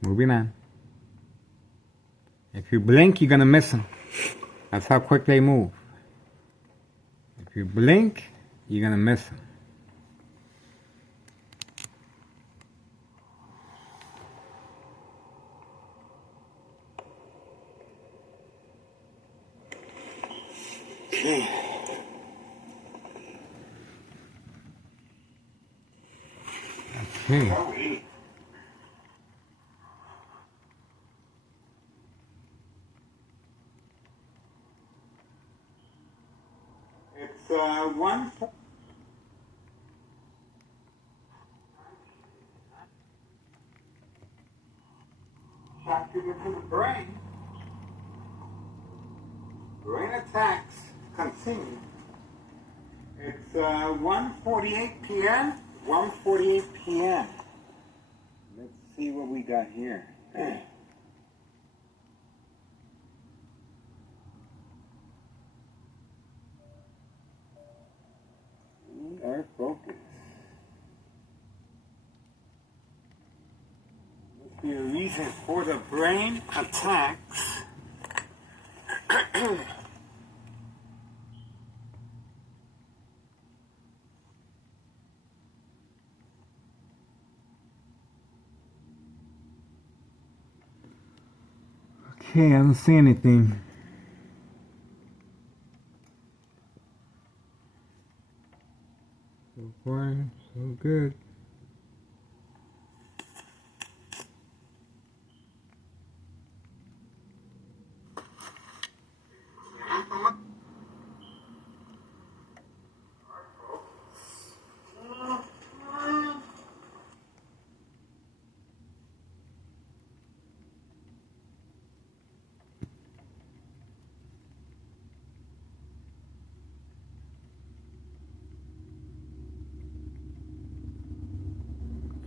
Moving on. If you blink, you're gonna miss them. That's how quick they move. If you blink, you're gonna miss them. Okay. Okay. It's one. Shot to the brain. Brain attacks continue. It's 1:48 p.m. 1:48 p.m. Let's see what we got here. We are focused. Must be a reason for the brain attacks. Okay, I don't see anything. So far, so good.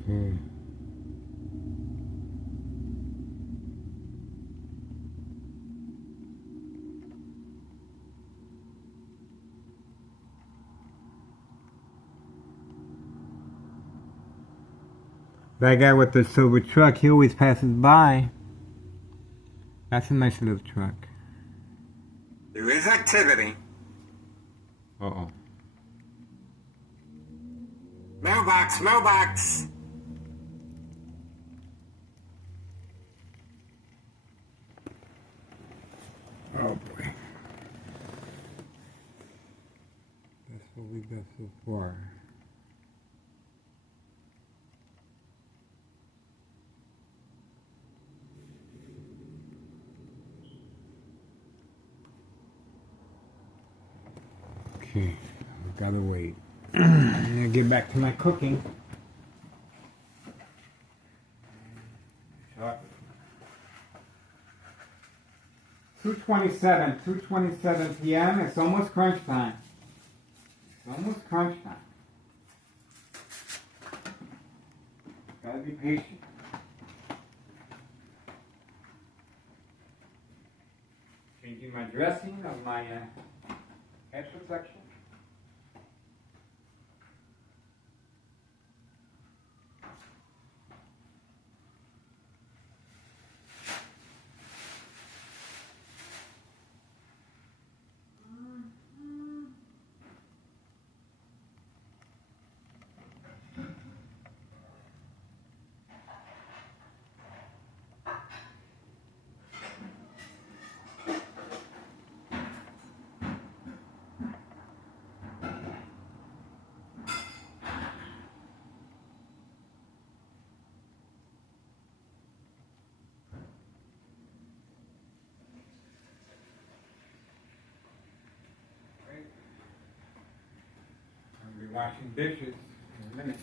Okay. That guy with the silver truck, he always passes by. That's a nice little truck. There is activity. Uh-oh. Mailbox, mailbox. Oh boy. That's what we got so far. Okay, we gotta wait. I'm gonna get back to my cooking. 2:27 p.m. It's almost crunch time. It's almost crunch time. Gotta be patient. Changing my dressing of my head protection. I'll be washing dishes in a minute.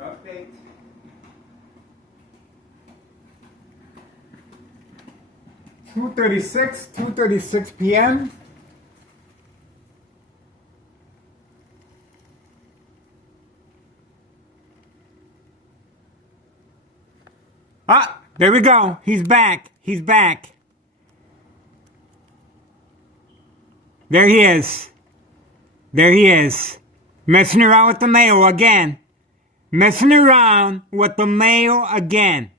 Update. 2:36 p.m. Ah, there we go. He's back. He's back. There he is. There he is. Messing around with the mail again. Messing around with the mail again.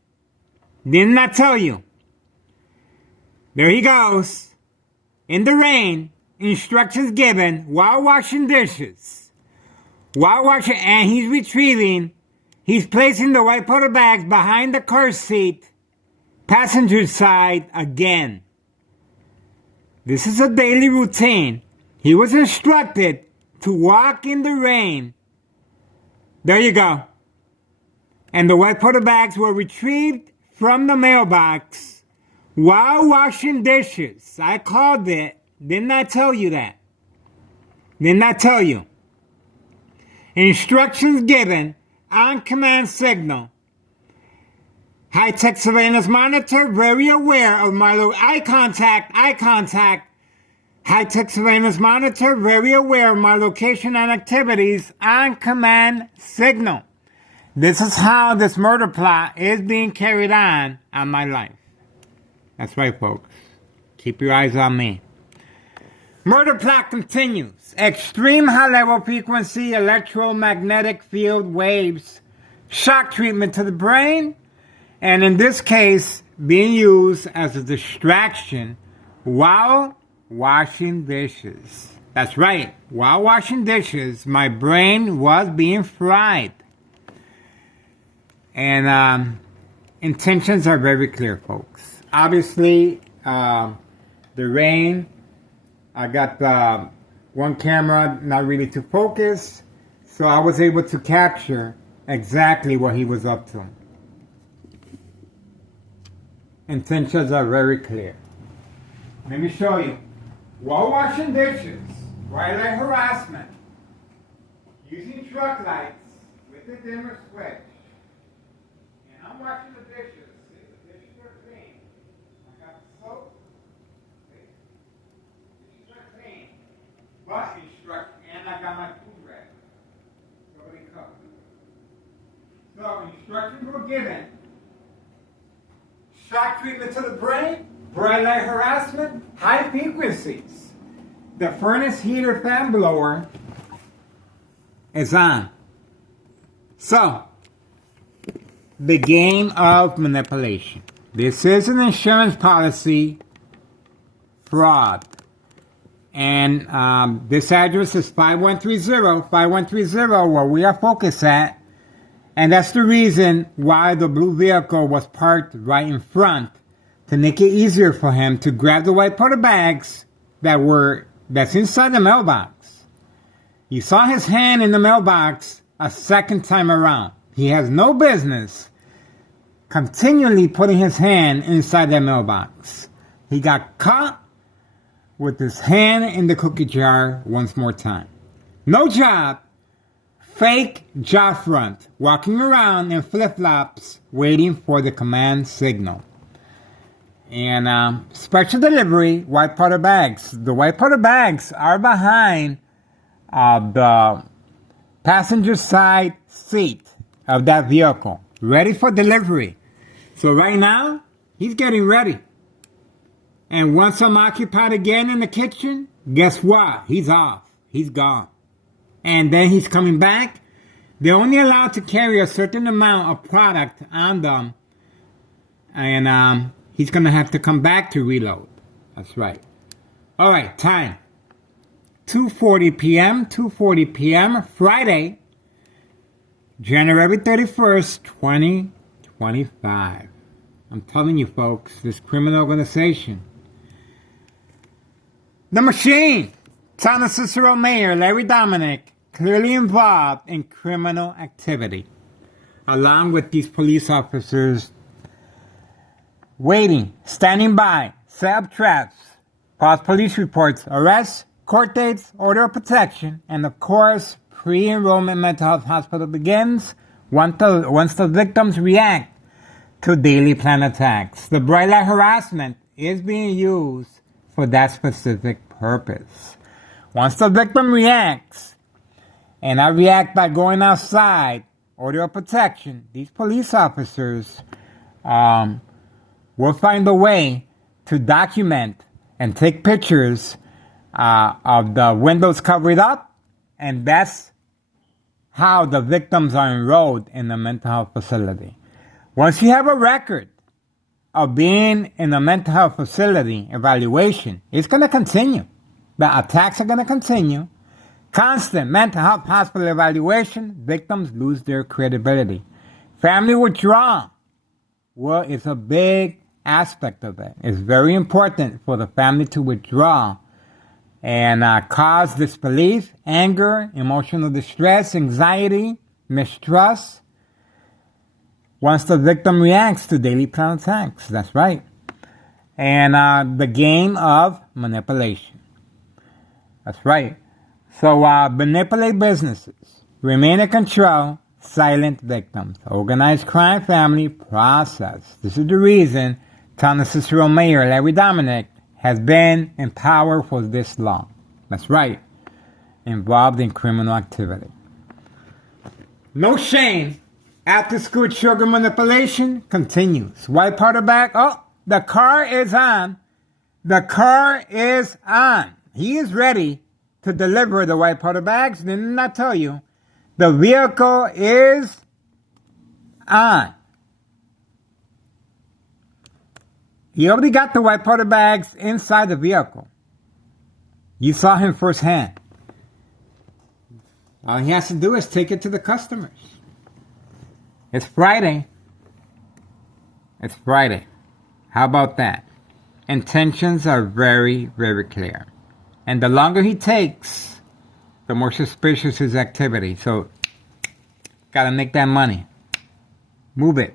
Didn't I tell you? There he goes. In the rain. Instructions given while washing dishes. While washing, and he's retrieving. He's placing the white paper bags behind the car seat. Passenger side again. This is a daily routine. He was instructed to walk in the rain. There you go. And the white paper bags were retrieved from the mailbox while washing dishes. I called it. Didn't I tell you that? Didn't I tell you? Instructions given on command signal. High-tech surveillance monitor, very aware of my little eye contact. High-tech surveillance monitor, very aware of my location and activities on command signal. This is how this murder plot is being carried on my life. That's right, folks. Keep your eyes on me. Murder plot continues. Extreme high-level frequency electromagnetic field waves. Shock treatment to the brain. And in this case, being used as a distraction while washing dishes. That's right. While washing dishes, my brain was being fried. And intentions are very clear, folks. Obviously, the rain, I got one camera not really to focus, so I was able to capture exactly what he was up to. Intentions are very clear. Let me show you. While washing dishes, wildlife harassment, using truck lights with the dimmer switch, and I'm washing the dishes. See, the dishes are clean. I got the soap. See? Dishes are clean. But and I got my food ready. Already covered. So instructions were given. Shock treatment to the brain, bright light harassment, high frequencies. The furnace heater fan blower is on. So, the game of manipulation. This is an insurance policy fraud. And this address is 5130 where we are focused at. And that's the reason why the blue vehicle was parked right in front, to make it easier for him to grab the white Porter bags that's inside the mailbox. You saw his hand in the mailbox a second time around. He has no business continually putting his hand inside that mailbox. He got caught with his hand in the cookie jar once more time. No job. Fake job front, walking around in flip-flops, waiting for the command signal. And special delivery, white Porter bags. The white Porter bags are behind the passenger side seat of that vehicle, ready for delivery. So right now, he's getting ready. And once I'm occupied again in the kitchen, guess what? He's off. He's gone. And then he's coming back. They're only allowed to carry a certain amount of product on them. And he's going to have to come back to reload. That's right. All right, time. 2:40 p.m., Friday, January 31st, 2025. I'm telling you, folks, this criminal organization. The machine. Town of Cicero Mayor Larry Dominic, clearly involved in criminal activity, along with these police officers waiting, standing by, set up traps, false police reports, arrests, court dates, order of protection, and of course, pre-enrollment mental health hospital begins once the victims react to daily plan attacks. The bright light harassment is being used for that specific purpose. Once the victim reacts, and I react by going outside, order of protection, these police officers will find a way to document and take pictures of the windows covered up, and that's how the victims are enrolled in the mental health facility. Once you have a record of being in a mental health facility evaluation, it's going to continue. The attacks are going to continue. Constant mental health hospital evaluation, victims lose their credibility. Family withdrawal, well, it's a big aspect of it. It's very important for the family to withdraw and cause disbelief, anger, emotional distress, anxiety, mistrust, once the victim reacts to daily plan attacks. That's right. And the game of manipulation. That's right. So manipulate businesses, remain in control, silent victims, organized crime family process. This is the reason Town of Cicero Mayor Larry Dominic has been in power for this long. That's right. Involved in criminal activity. No shame. After school sugar manipulation continues. White powder bag. Oh, the car is on. The car is on. He is ready to deliver the white powder bags. Didn't I tell you? The vehicle is on. He already got the white powder bags inside the vehicle. You saw him firsthand. All he has to do is take it to the customers. It's Friday. It's Friday. How about that? Intentions are very, very clear. And the longer he takes, the more suspicious his activity. So, gotta make that money. Move it.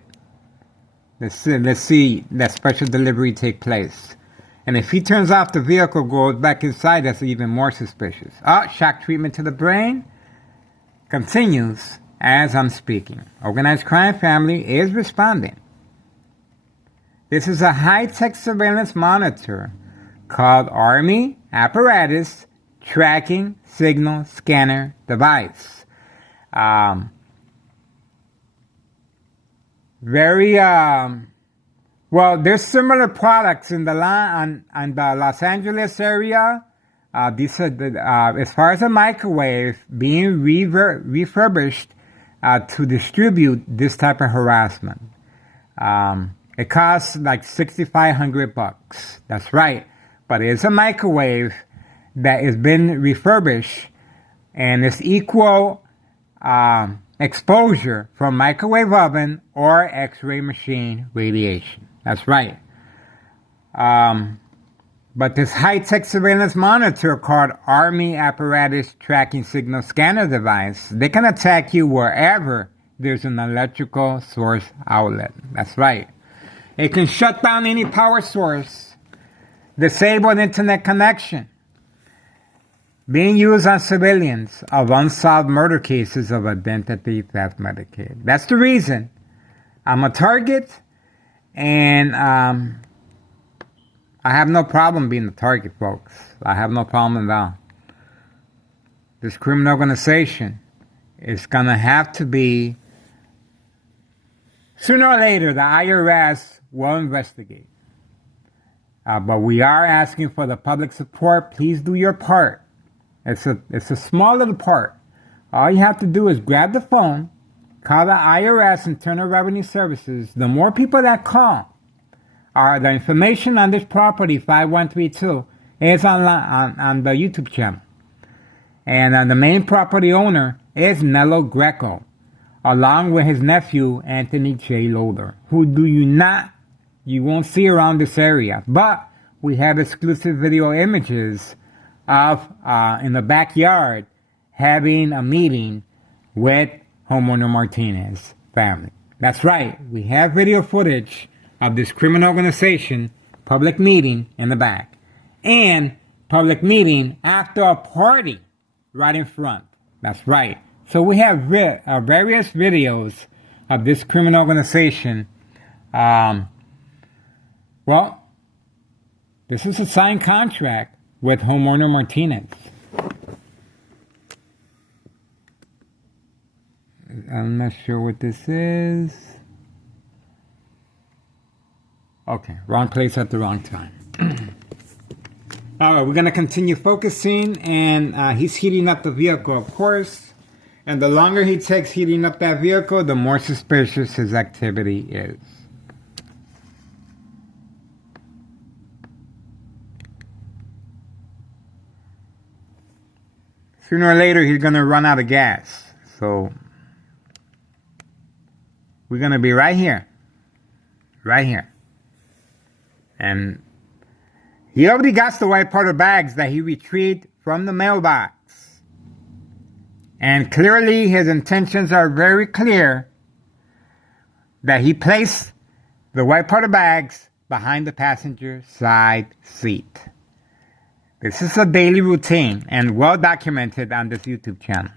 Let's see that special delivery take place. And if he turns off the vehicle, goes back inside, that's even more suspicious. Oh, shock treatment to the brain continues as I'm speaking. Organized crime family is responding. This is a high-tech surveillance monitor called Army Apparatus Tracking Signal Scanner Device. Well, there's similar products in the on the Los Angeles area. These are as far as a microwave being refurbished to distribute this type of harassment. It costs like $6,500. That's right, but it's a microwave that has been refurbished, and it's equal exposure from microwave oven or X-ray machine radiation. That's right. But this high-tech surveillance monitor called Army Apparatus Tracking Signal Scanner Device, they can attack you wherever there's an electrical source outlet. That's right. It can shut down any power source, disable an internet connection, being used on civilians of unsolved murder cases of identity theft Medicaid. That's the reason I'm a target, and I have no problem being a target, folks. I have no problem at all. This criminal organization is going to have to be, sooner or later, the IRS will investigate. But we are asking for the public support. Please do your part. It's a small little part. All you have to do is grab the phone, call the IRS, Internal Revenue Services. The more people that call, the information on this property, 5132, is on the YouTube channel. And the main property owner is Nello Greco, along with his nephew, Anthony J. Loader, who you won't see around this area. But we have exclusive video images of, in the backyard, having a meeting with homeowner Martinez family. That's right, we have video footage of this criminal organization public meeting in the back, and public meeting after a party right in front. That's right. So we have various videos of this criminal organization. Well, this is a signed contract with homeowner Martinez. I'm not sure what this is. Okay, wrong place at the wrong time. All right, we're going to continue focusing, and he's heating up the vehicle, of course. And the longer he takes heating up that vehicle, the more suspicious his activity is. Sooner or later, he's going to run out of gas. So, we're going to be right here. Right here. And he already got the white powder bags that he retrieved from the mailbox. And clearly his intentions are very clear that he placed the white powder bags behind the passenger side seat. This is a daily routine and well documented on this YouTube channel.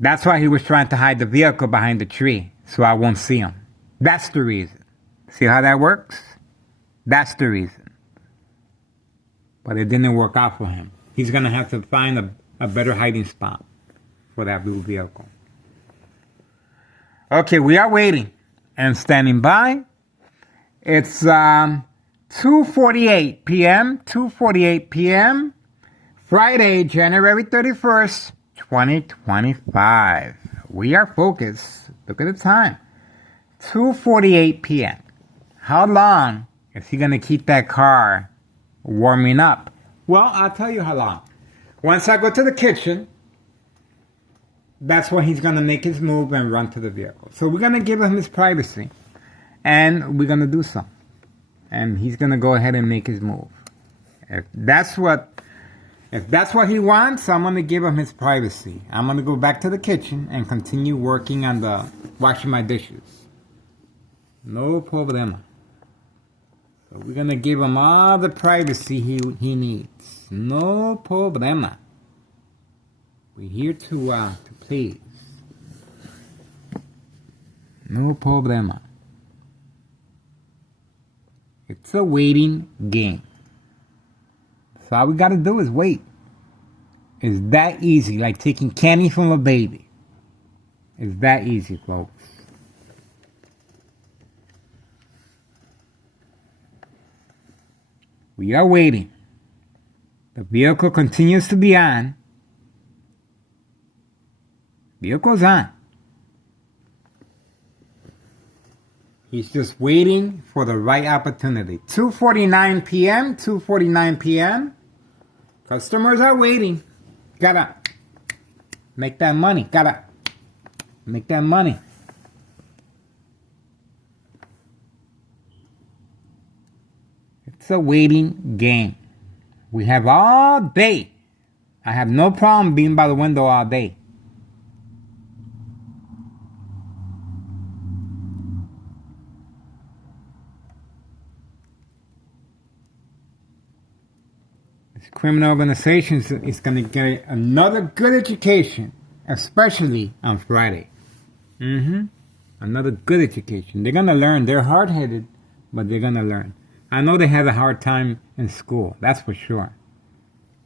That's why he was trying to hide the vehicle behind the tree, so I won't see him. That's the reason. See how that works? That's the reason. But it didn't work out for him. He's going to have to find a better hiding spot for that blue vehicle. Okay, we are waiting and standing by. It's 2:48 p.m. 2:48 p.m. Friday, January 31st, 2025. We are focused. Look at the time. 2:48 p.m. How long is he going to keep that car warming up? Well, I'll tell you how long. Once I go to the kitchen, that's when he's going to make his move and run to the vehicle. So we're going to give him his privacy. And we're going to do so. And he's going to go ahead and make his move. If that's what he wants, I'm going to give him his privacy. I'm going to go back to the kitchen and continue working on washing my dishes. No problema. So we're going to give him all the privacy he needs. No problema. We're here to please. No problema. It's a waiting game. So all we got to do is wait. It's that easy, like taking candy from a baby. It's that easy, folks. We are waiting. The vehicle continues to be on. Vehicle's on. He's just waiting for the right opportunity. 2:49 p.m. 2:49 p.m. Customers are waiting. Gotta make that money. Gotta make that money. It's a waiting game. We have all day. I have no problem being by the window all day. This criminal organization is going to get another good education, especially on Friday. Another good education. They're going to learn. They're hard-headed, but they're going to learn. I know they had a hard time in school, that's for sure.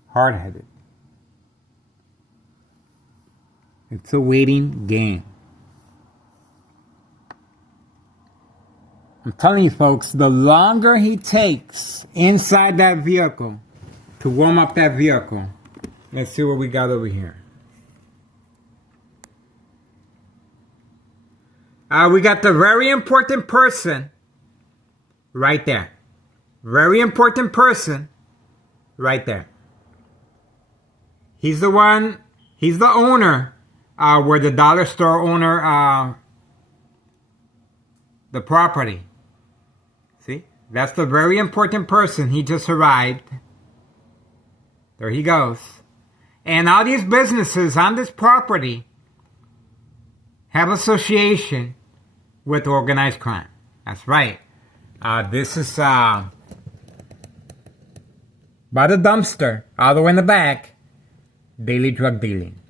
Hard-headed. It's a waiting game. I'm telling you folks, the longer he takes inside that vehicle to warm up that vehicle, let's see what we got over here. We got the very important person right there. Very important person right there. He's the one, he's the owner, where the dollar store owner, the property. See? That's the very important person. He just arrived. There he goes. And all these businesses on this property have association with organized crime. That's right. This is by the dumpster, all the way in the back, daily drug dealing.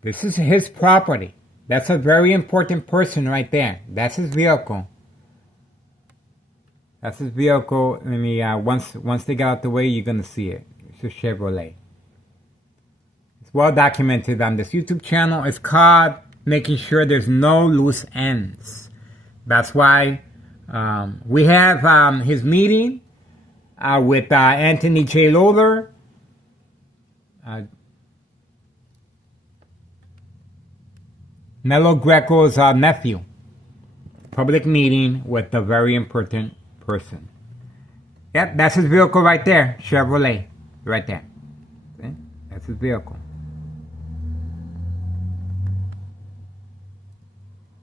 This is his property. That's a very important person right there. That's his vehicle. That's his vehicle. Let me, once they get out the way, you're going to see it. It's a Chevrolet. It's well documented on this YouTube channel. It's called Making Sure There's No Loose Ends. That's why we have his meeting with Anthony J. Lawler, Nello Greco's nephew. Public meeting with a very important person. Yep, that's his vehicle right there. Chevrolet. Right there. See? That's his vehicle.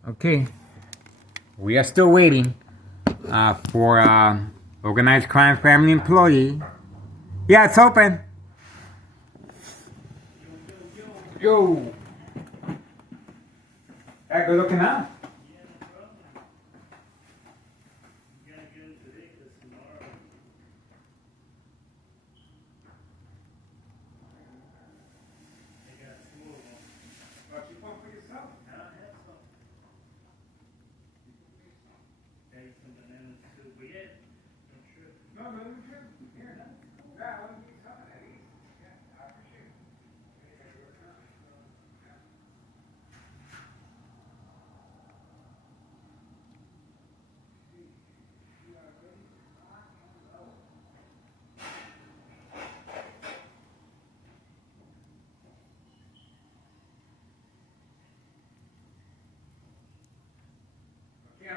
Okay. We are still waiting for organized crime family employee. Yeah, it's open. Yo. Hey, good looking out.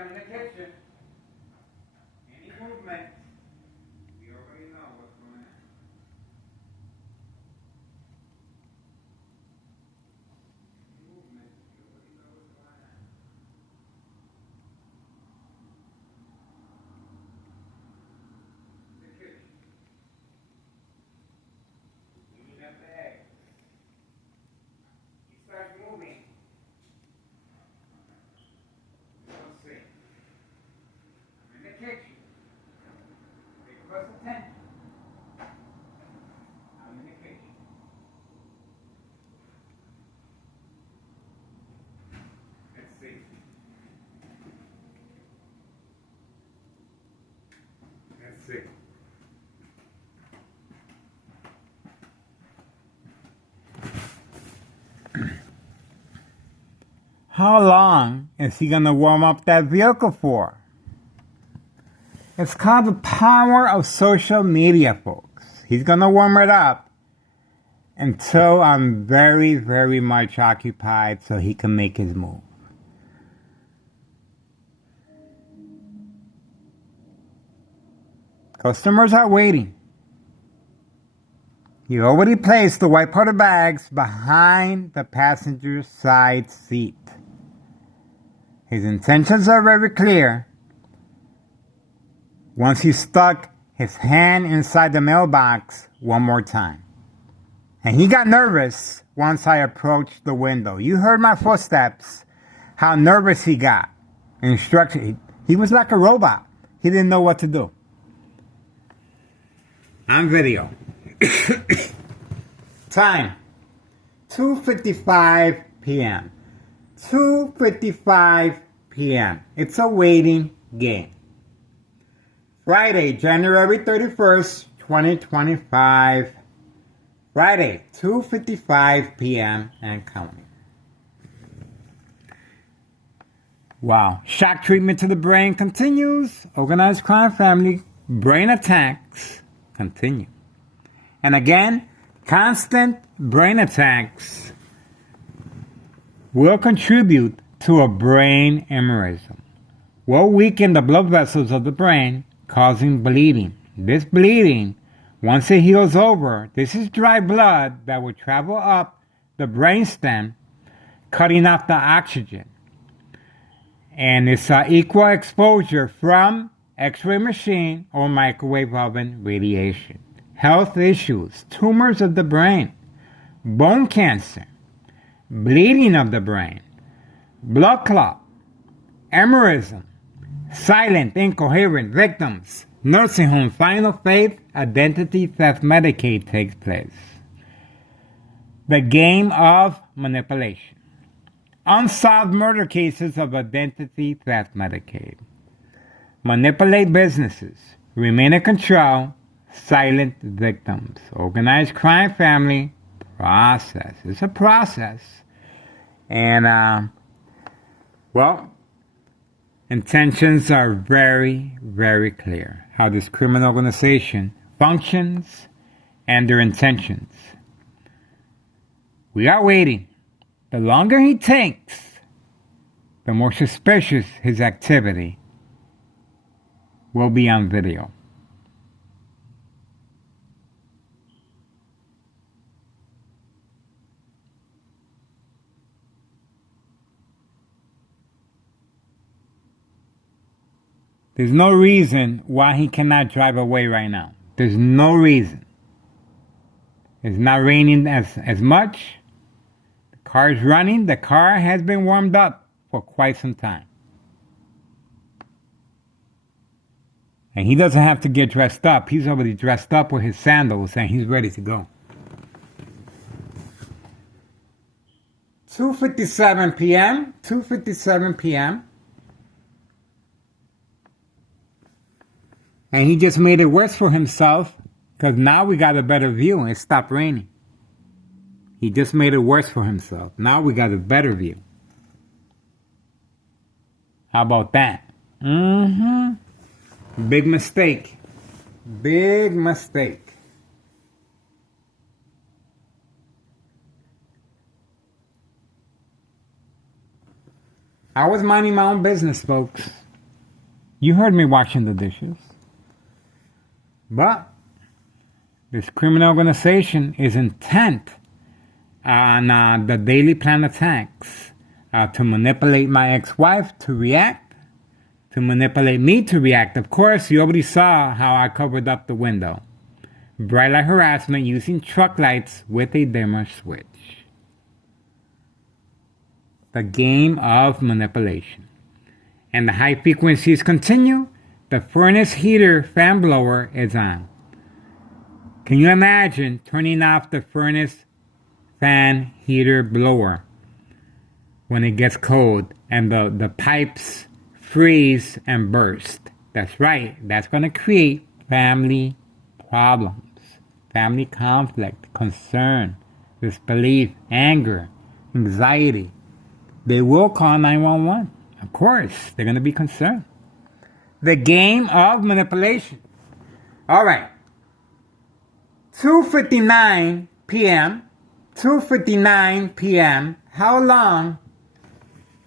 I'm in the kitchen. Any movement, we already know what's going on. Any movement, we already know what's going on. The kitchen. Cleaning up the eggs. He starts moving. We'll see. I'm in the kitchen. Pay close attention. I'm in the kitchen. Let's see. Let's see. How long is he going to warm up that vehicle for? It's called the power of social media, folks. He's going to warm it up until I'm very, very much occupied so he can make his move. Customers are waiting. He already placed the white powder bags behind the passenger side seat. His intentions are very clear. Once he stuck his hand inside the mailbox one more time. And he got nervous once I approached the window. You heard my footsteps, how nervous he got. He was like a robot. He didn't know what to do. On video. Time, 2:55 p.m. 2:55 p.m. It's a waiting game. Friday, January 31st, 2025. Friday, 2:55 p.m. and counting. Wow. Shock treatment to the brain continues. Organized crime family brain attacks continue. And again, constant brain attacks will contribute to a brain aneurysm. Will weaken the blood vessels of the brain, causing bleeding. This bleeding, once it heals over, this is dry blood that will travel up the brainstem, cutting off the oxygen. And it's equal exposure from X-ray machine or microwave oven radiation. Health issues, tumors of the brain, bone cancer, bleeding of the brain, blood clot, aneurysm, silent, incoherent victims, nursing home, final faith, identity theft Medicaid takes place. The game of manipulation. Unsolved murder cases of identity theft Medicaid. Manipulate businesses, remain in control, silent victims. Organized crime family process. It's a process. And, intentions are very, very clear. How this criminal organization functions and their intentions. We are waiting. The longer he takes, the more suspicious his activity will be on video. There's no reason why he cannot drive away right now. There's no reason. It's not raining as much. The car is running. The car has been warmed up for quite some time. And he doesn't have to get dressed up. He's already dressed up with his sandals and he's ready to go. 2:57 p.m. 2:57 p.m. And he just made it worse for himself because now we got a better view and it stopped raining. He just made it worse for himself. Now we got a better view. How about that? Big mistake. Big mistake. I was minding my own business, folks. You heard me washing the dishes. But this criminal organization is intent on the daily plan attacks to manipulate my ex-wife to react, to manipulate me to react. Of course, you already saw how I covered up the window. Bright light harassment using truck lights with a dimmer switch. The game of manipulation. And the high frequencies continue. The furnace heater fan blower is on. Can you imagine turning off the furnace fan heater blower when it gets cold and the pipes freeze and burst? That's right. That's going to create family problems, family conflict, concern, disbelief, anger, anxiety. They will call 911. Of course, they're going to be concerned. The game of manipulation. All right. 2:59 p.m. 2:59 p.m. How long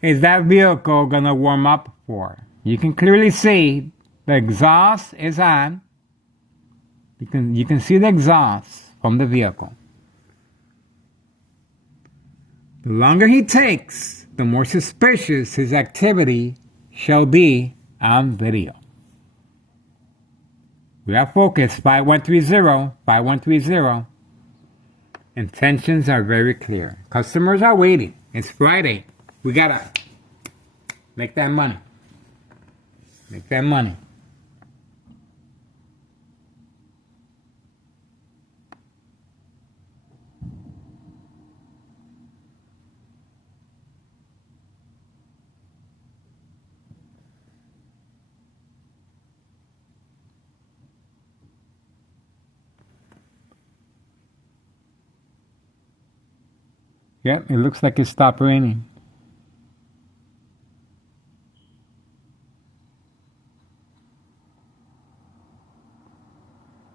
is that vehicle going to warm up for? You can clearly see the exhaust is on. You can see the exhaust from the vehicle. The longer he takes, the more suspicious his activity shall be on video. We have focus 5130, 5130. Intentions are very clear. Customers are waiting. It's Friday. We gotta make that money. Make that money. Yep, it looks like it stopped raining.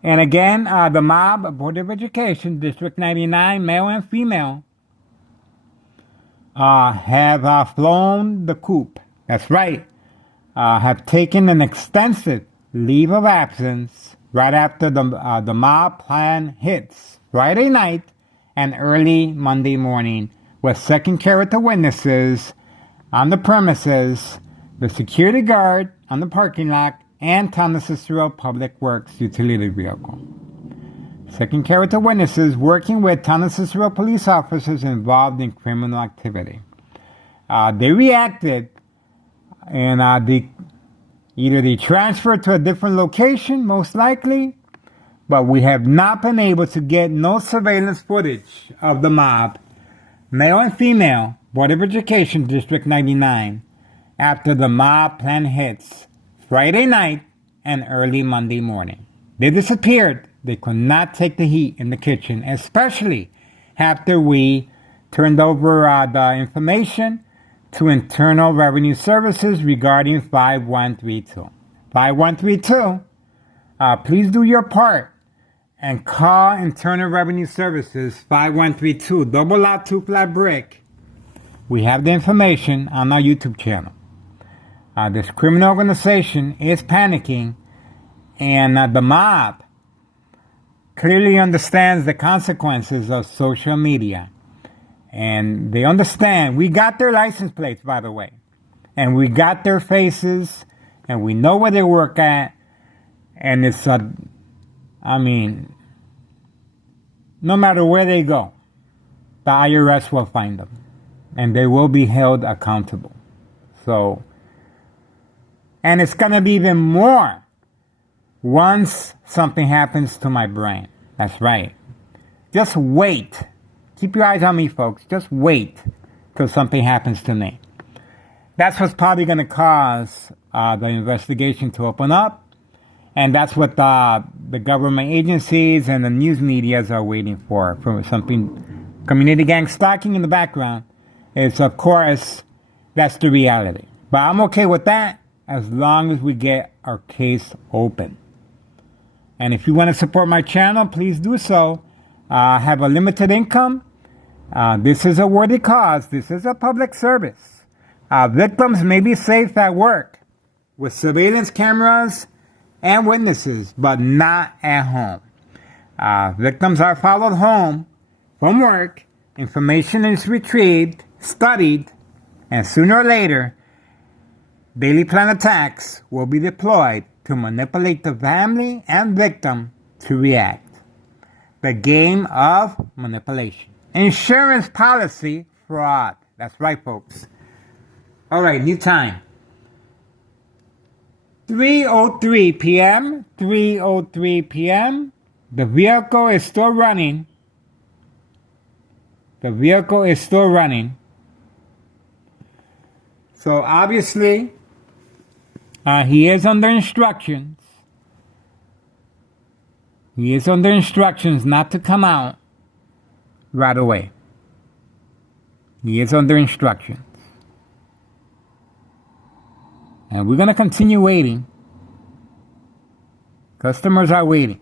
And again, the mob, Board of Education, District 99, male and female, have flown the coop. That's right. Have taken an extensive leave of absence right after the mob plan hits Friday night and early Monday morning with second character witnesses on the premises, the security guard on the parking lot, and Thomas Cicero Public Works utility vehicle. Second character witnesses working with Thomas Cicero police officers involved in criminal activity. They reacted and either they transferred to a different location, most likely, but we have not been able to get no surveillance footage of the mob, male and female, Board of Education, District 99, after the mob plan hits Friday night and early Monday morning. They disappeared. They could not take the heat in the kitchen, especially after we turned over the information to Internal Revenue Services regarding 5132. 5132, please do your part and call Internal Revenue Services 5132, double out 2 flat brick. We have the information on our YouTube channel. This criminal organization is panicking, and the mob clearly understands the consequences of social media. And they understand. We got their license plates, by the way. And we got their faces, and we know where they work at. And it's no matter where they go, the IRS will find them. And they will be held accountable. So, and it's going to be even more once something happens to my brain. That's right. Just wait. Keep your eyes on me, folks. Just wait till something happens to me. That's what's probably going to cause the investigation to open up. And that's what the government agencies and the news medias are waiting for something. Community gang stalking in the background is, of course, that's the reality. But I'm okay with that as long as we get our case open. And if you want to support my channel, please do so. I have a limited income. This is a worthy cause. This is a public service. Victims may be safe at work. with surveillance cameras and witnesses, but not at home. Victims are followed home from work, information is retrieved, studied, and sooner or later, daily plan attacks will be deployed to manipulate the family and victim to react. The game of manipulation. Insurance policy fraud. That's right, folks. All right, new time. 3:03 p.m. 3:03 p.m. The vehicle is still running. The vehicle is still running. So obviously, he is under instructions. He is under instructions not to come out right away. He is under instructions. And we're going to continue waiting. Customers are waiting.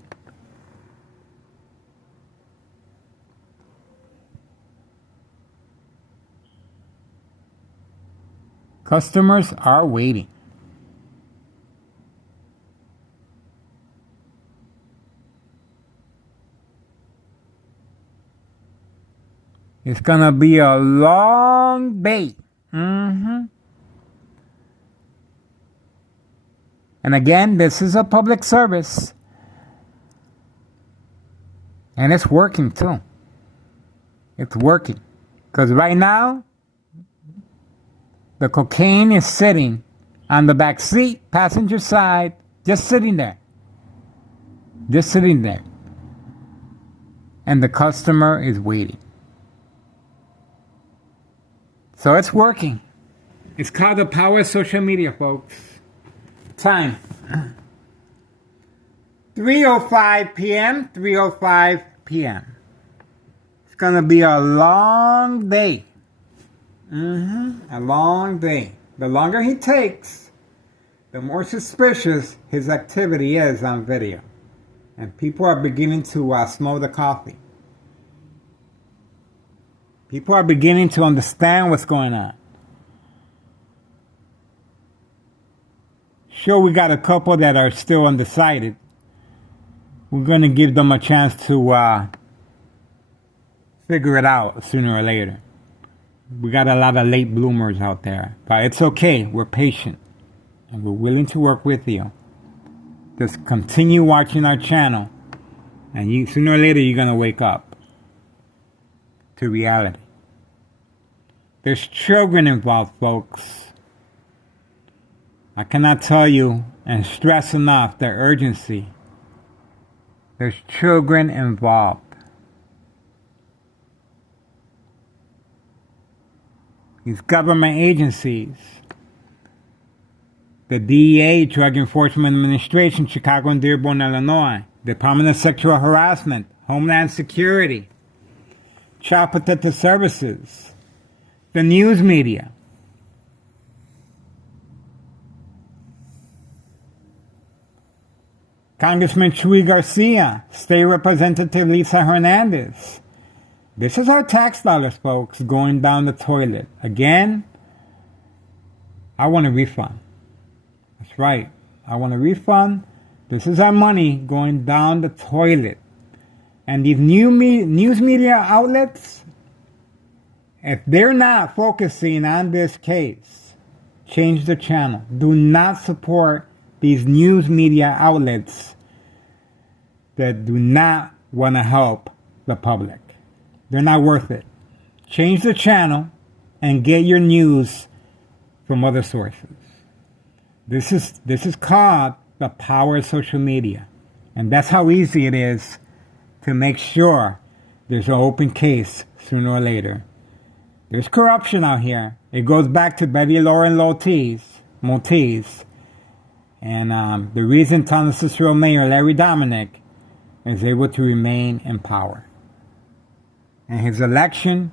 Customers are waiting. It's going to be a long day. And again, this is a public service. And it's working too. It's working. Because right now, the cocaine is sitting on the back seat, passenger side, just sitting there. Just sitting there. And the customer is waiting. So it's working. It's called the power of social media, folks. Time. 3:05 p.m. 3:05 p.m. It's going to be a long day. A long day. The longer he takes, the more suspicious his activity is on video. And people are beginning to smell the coffee. People are beginning to understand what's going on. Sure, we got a couple that are still undecided. We're going to give them a chance to figure it out sooner or later. We got a lot of late bloomers out there. But it's okay. We're patient. And we're willing to work with you. Just continue watching our channel. And sooner or later, you're going to wake up to reality. There's children involved, folks. I cannot tell you and stress enough the urgency. There's children involved. These government agencies, the DEA, Drug Enforcement Administration, Chicago and Dearborn, Illinois, Department of Sexual Harassment, Homeland Security, Child Protective Services, the news media. Congressman Chuy Garcia, State Representative Lisa Hernandez. This is our tax dollars, folks, going down the toilet. Again, I want a refund. That's right. I want a refund. This is our money going down the toilet. And these news media outlets, if they're not focusing on this case, change the channel. Do not support these news media outlets that do not want to help the public. They're not worth it. Change the channel and get your news from other sources. This is called the power of social media. And that's how easy it is to make sure there's an open case sooner or later. There's corruption out here. It goes back to Betty Lauren Maltese. And the reason Town of Cicero Mayor Larry Dominic is able to remain in power. And his election,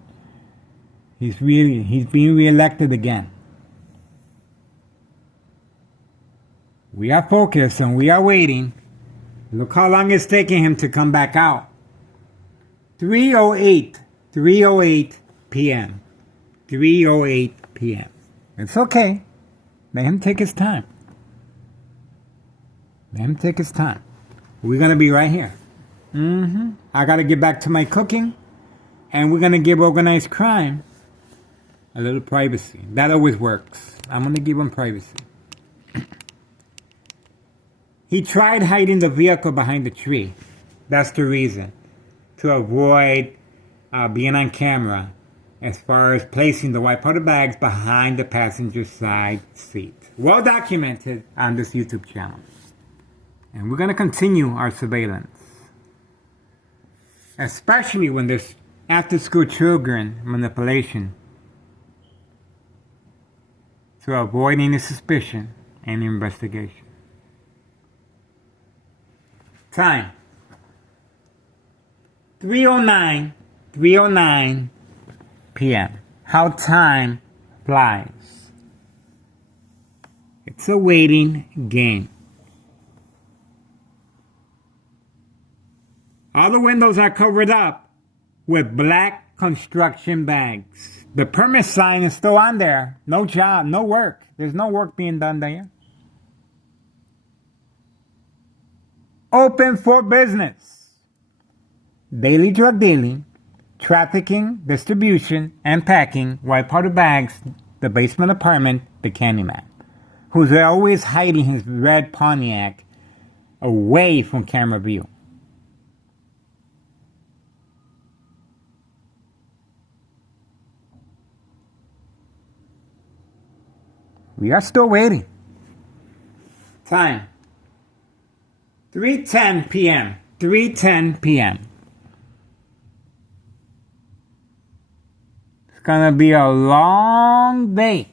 he's being reelected again. We are focused and we are waiting. Look how long it's taking him to come back out. 3:08 p.m. 3:08 p.m. It's okay. Let him take his time. Let him take his time. We're going to be right here. I got to get back to my cooking. And we're going to give organized crime a little privacy. That always works. I'm going to give him privacy. He tried hiding the vehicle behind the tree. That's the reason. To avoid being on camera as far as placing the white powder bags behind the passenger side seat. Well documented on this YouTube channel. And we're going to continue our surveillance. Especially when there's after-school children manipulation. To avoid any suspicion and investigation. Time. 3:09 p.m. How time flies. It's a waiting game. All the windows are covered up with black construction bags. The permit sign is still on there. No job, no work. There's no work being done there. Open for business. Daily drug dealing, trafficking, distribution, and packing white powder bags, the basement apartment, the Candyman, who's always hiding his red Pontiac away from camera view. We are still waiting. Time. 3:10 p.m. 3:10 p.m. It's gonna be a long day.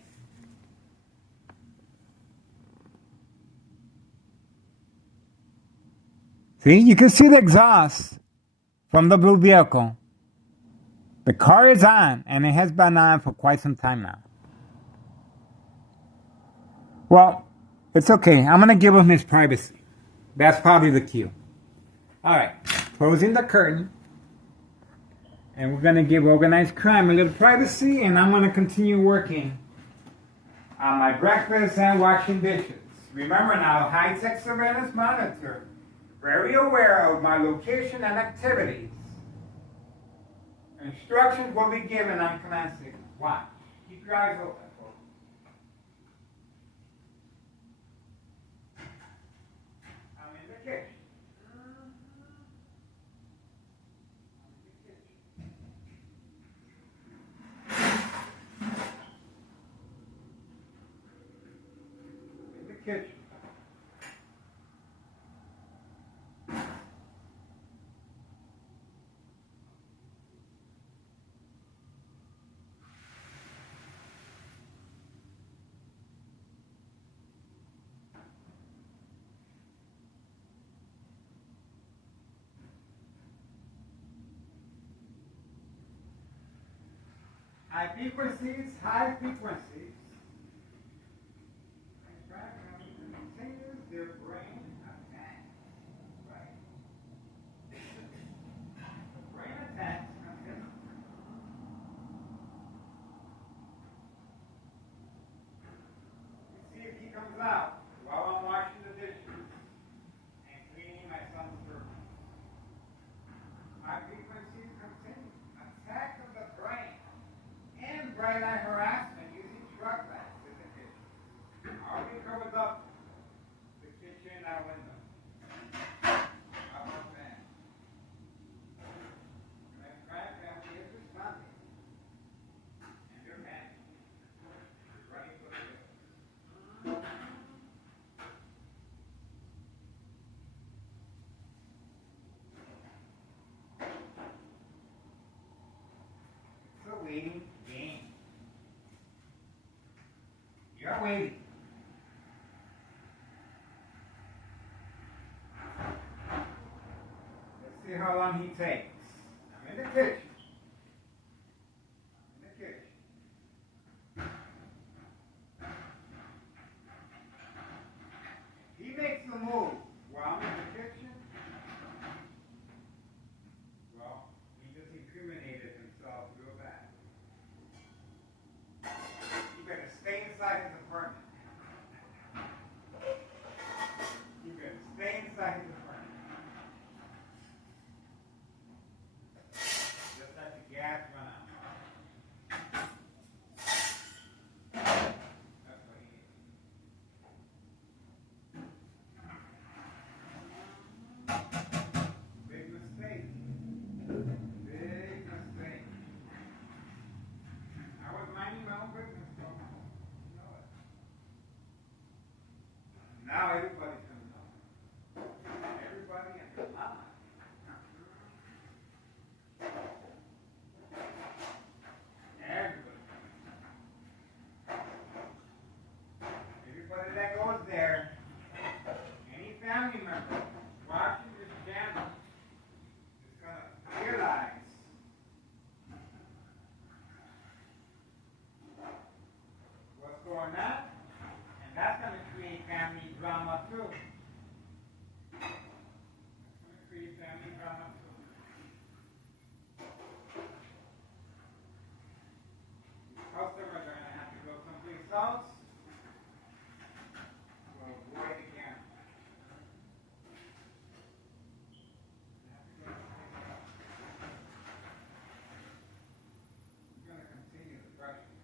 See, you can see the exhaust from the blue vehicle. The car is on, and it has been on for quite some time now. Well, it's okay. I'm gonna give him his privacy. That's probably the cue. Alright, closing the curtain. And we're going to give organized crime a little privacy. And I'm going to continue working on my breakfast and washing dishes. Remember now, high-tech surveillance monitor. Very aware of my location and activities. Instructions will be given on command signal. Watch. Keep your eyes open. Kitchen. High frequencies, high frequencies. Continues their brain attack. Right? Brain attacks continue. See if he comes out while I'm washing the dishes and cleaning my son's room. High frequencies continue. Attack of the brain. And bright light harassment using truck lights in the kitchen. Already covered up the kitchen out window. How about that? That crime family is responding. And your man is running for the hill. It's a waiting game. You're waiting. Let's see how long he takes. I'm in the kitchen. He makes the move while I'm in the kitchen. Well, he just incriminated himself real bad. You better stay inside his apartment. You better stay what's going on. And that's going to create family drama too. It's going to create family drama too. Customers are going to have to go someplace else to avoid the camera. It's going to continue the pressure.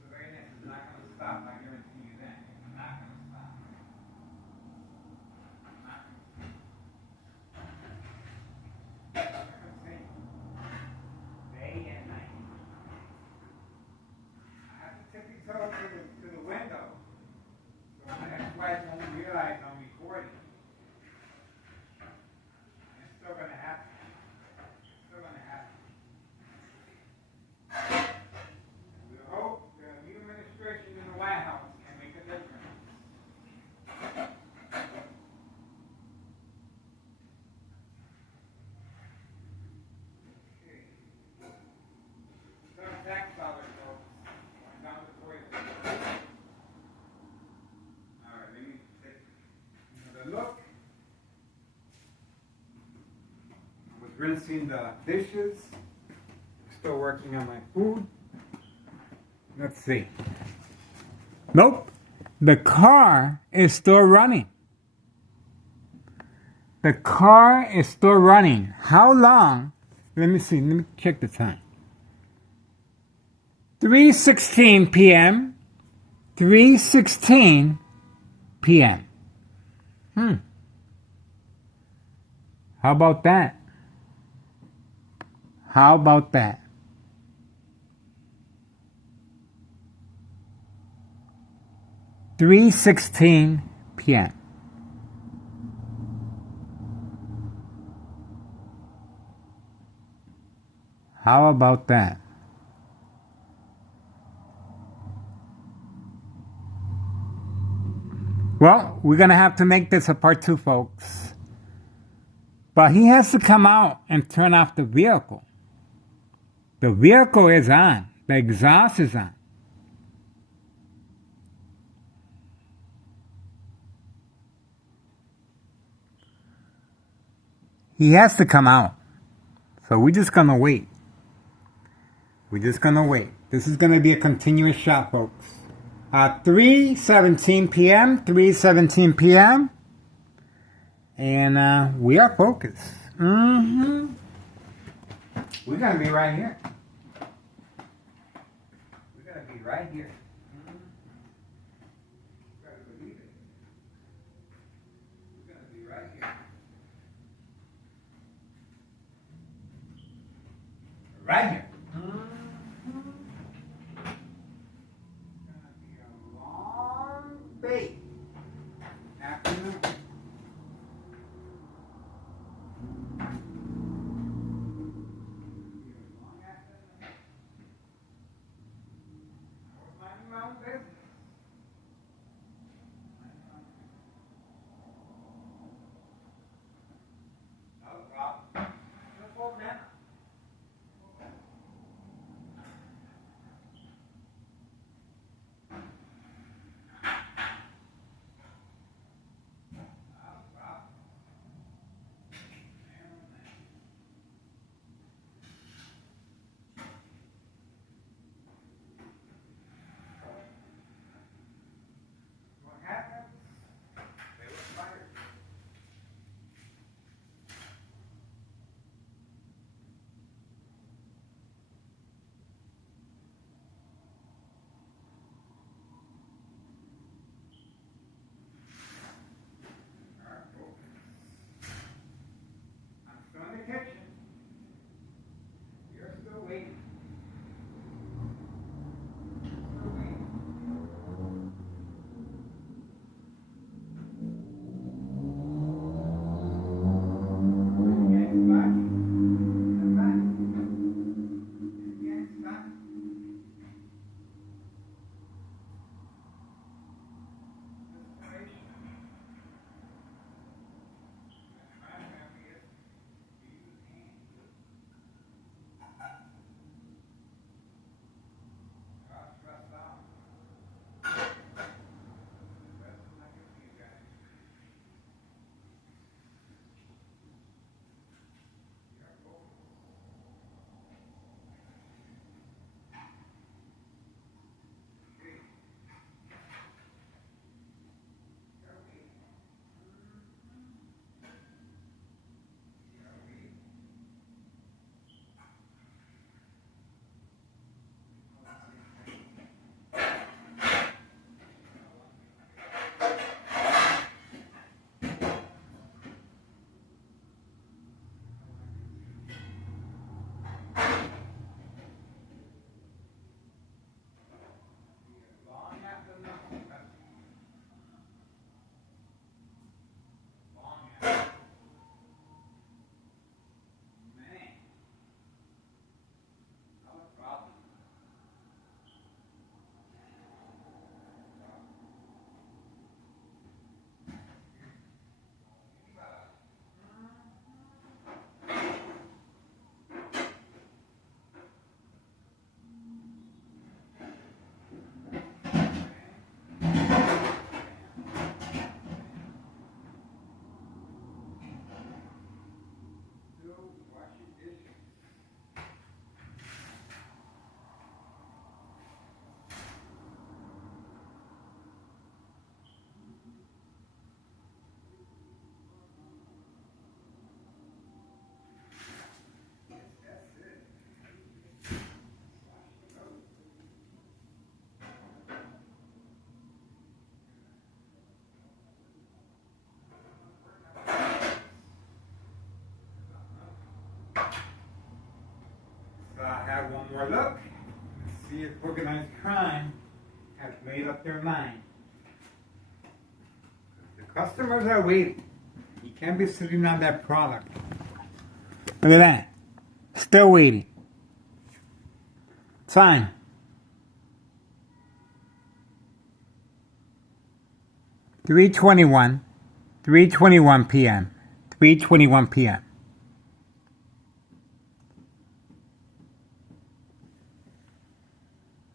Surveillance is not going to stop, I guarantee you that. It's not going to stop. It's going to continue. Day and night. I have to tippy toe to the window. So my ex-wife won't realize I'm recording. It's still going to happen. It's still going to happen. We hope the new administration in the White House can make a difference. Okay. Some tax dollars, folks, going down the toilet. All right, let me take another look. I was rinsing the dishes. Still working on my food. Let's see. Nope. The car is still running. The car is still running. How long? Let me see. Let me check the time. 3:16 p.m. 3:16 p.m. How about that? How about that? 3:16 p.m. How about that? Well, we're going to have to make this a part 2, folks. But he has to come out and turn off the vehicle. The vehicle is on. The exhaust is on. He has to come out. So we're just going to wait. We're just going to wait. This is going to be a continuous shot, folks. 3:17 p.m. 3:17 p.m. And we are focused. We're going to be right here. We're going to be right here. You got to believe it. We're going to be right here. Right here. Bait. Afternoon. have one more look. Let's see if organized crime has made up their mind. The customers are waiting. You can't be sitting on that product. Look at that. Still waiting. Time. 3:21. 3:21 p.m. 3:21 p.m.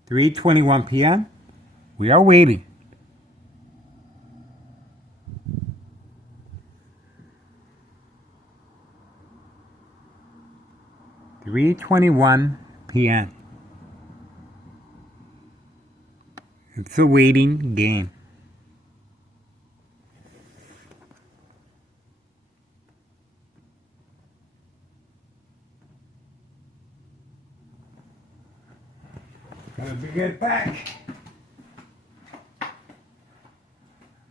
3:21 p.m. We are waiting. $3:21 p.m. It's a waiting game. Gotta get back.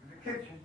In the kitchen.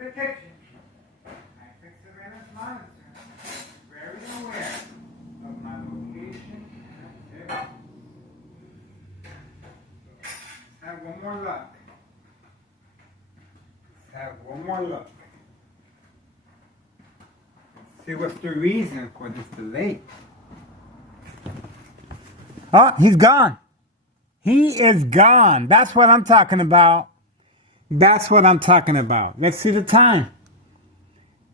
In the kitchen. I fix surveillance monitor. Very aware of my location and activity. Let's have one more look. Let's have one more look. Let's see what's the reason for this delay. Oh, he's gone. He is gone. That's what I'm talking about. That's what I'm talking about. Let's see the time.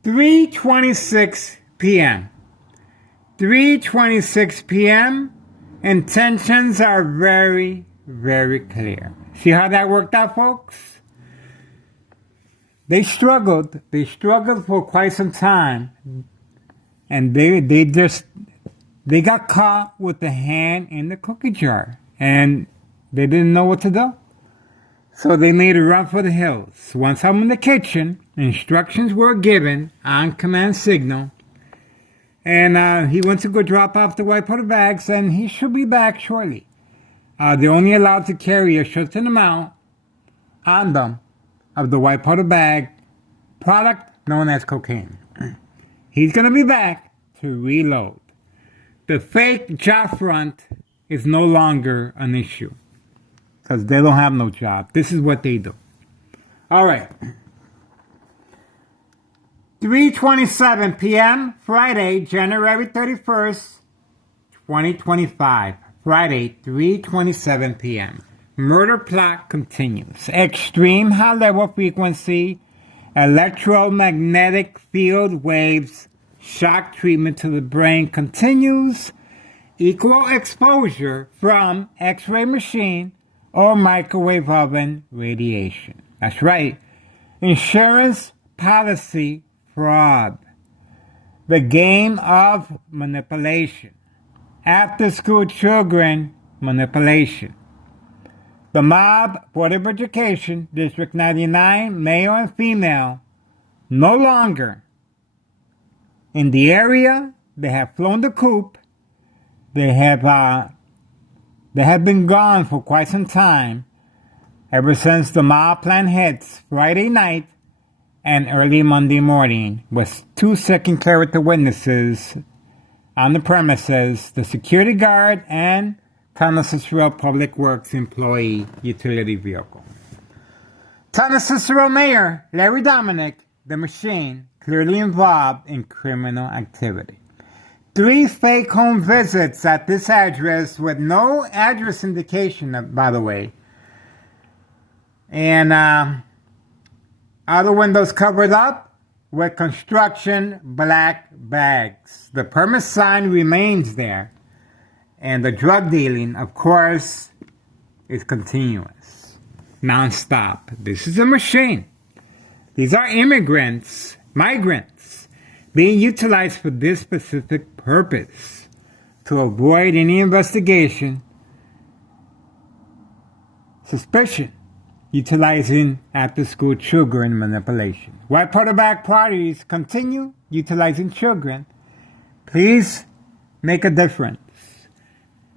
3:26 p.m. 3:26 p.m. Intentions are very, very clear. See how that worked out, folks? They struggled. They struggled for quite some time. And they got caught with the hand in the cookie jar. And they didn't know what to do. So they made a run for the hills. Once I'm in the kitchen, instructions were given on command signal. And he went to go drop off the white powder bags, and he should be back shortly. They're only allowed to carry a certain amount on them of the white powder bag product known as cocaine. He's going to be back to reload. The fake job front is no longer an issue because they don't have no job. This is what they do. All right. 3:27 p.m. Friday, January 31st, 2025. Friday, 3:27 p.m. Murder plot continues. Extreme high-level frequency, electromagnetic field waves, shock treatment to the brain continues. Equal exposure from X-ray machine or microwave oven radiation. That's right. Insurance policy fraud. The game of manipulation. After-school children manipulation. The mob, Board of Education, District 99, male and female, no longer in the area. They have flown the coop. They have been gone for quite some time, ever since the mob plan hits Friday night and early Monday morning, with 2 second character witnesses on the premises, the security guard and Town of Cicero Public Works employee utility vehicle. Town of Cicero Mayor Larry Dominic, the machine, clearly involved in criminal activity. 3 fake home visits at this address with no address indication, by the way. And other windows covered up with construction black bags. The permit sign remains there. And the drug dealing, of course, is continuous, non-stop. This is a machine. These are migrants, being utilized for this specific purpose, to avoid any investigation, suspicion, utilizing after-school children manipulation. White powder bag parties continue utilizing children. Please make a difference.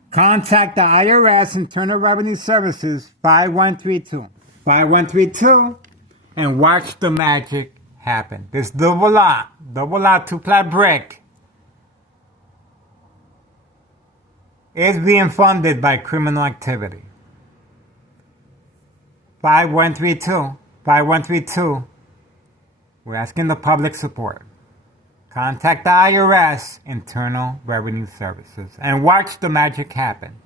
Contact the IRS Internal Revenue Services 5132 and watch the magic happen. This double lot 2-plat brick is being funded by criminal activity. 5132. We're asking the public support. Contact the IRS Internal Revenue Services and watch the magic happen.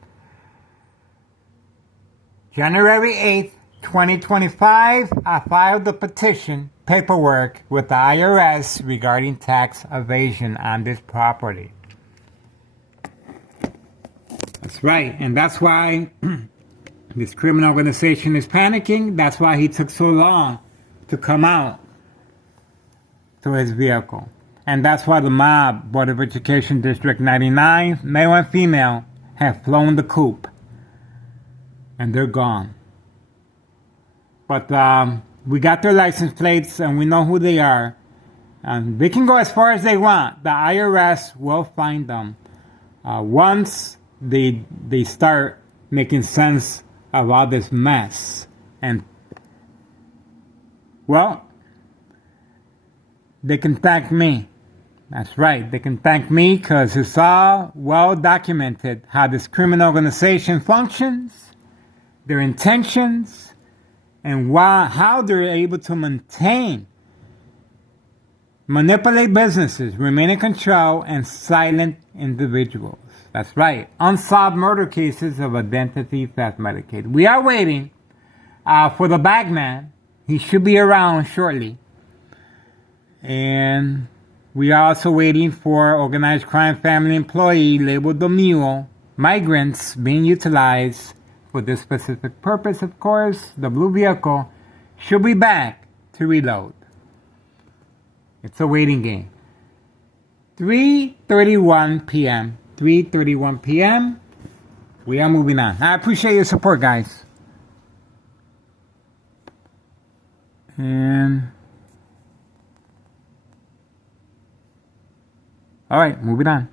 January 8th, 2025, I filed the petition paperwork with the IRS regarding tax evasion on this property. That's right, and that's why this criminal organization is panicking. That's why he took so long to come out to his vehicle. And that's why the mob, Board of Education District 99, male and female, have flown the coop. And they're gone. But we got their license plates and we know who they are. And they can go as far as they want. The IRS will find them once they start making sense of all this mess. And, well, they can thank me. That's right. They can thank me because it's all well documented how this criminal organization functions, their intentions, and how they're able to manipulate businesses, remain in control, and silent individuals. That's right. Unsolved murder cases of identity theft Medicaid. We are waiting for the bagman. He should be around shortly. And We are also waiting for organized crime family employee labeled the Mule, migrants being utilized for this specific purpose. Of course, the blue vehicle should be back to reload. It's a waiting game. 3:31 p.m. 3:31 p.m. We are moving on. I appreciate your support, guys. And all right, moving on.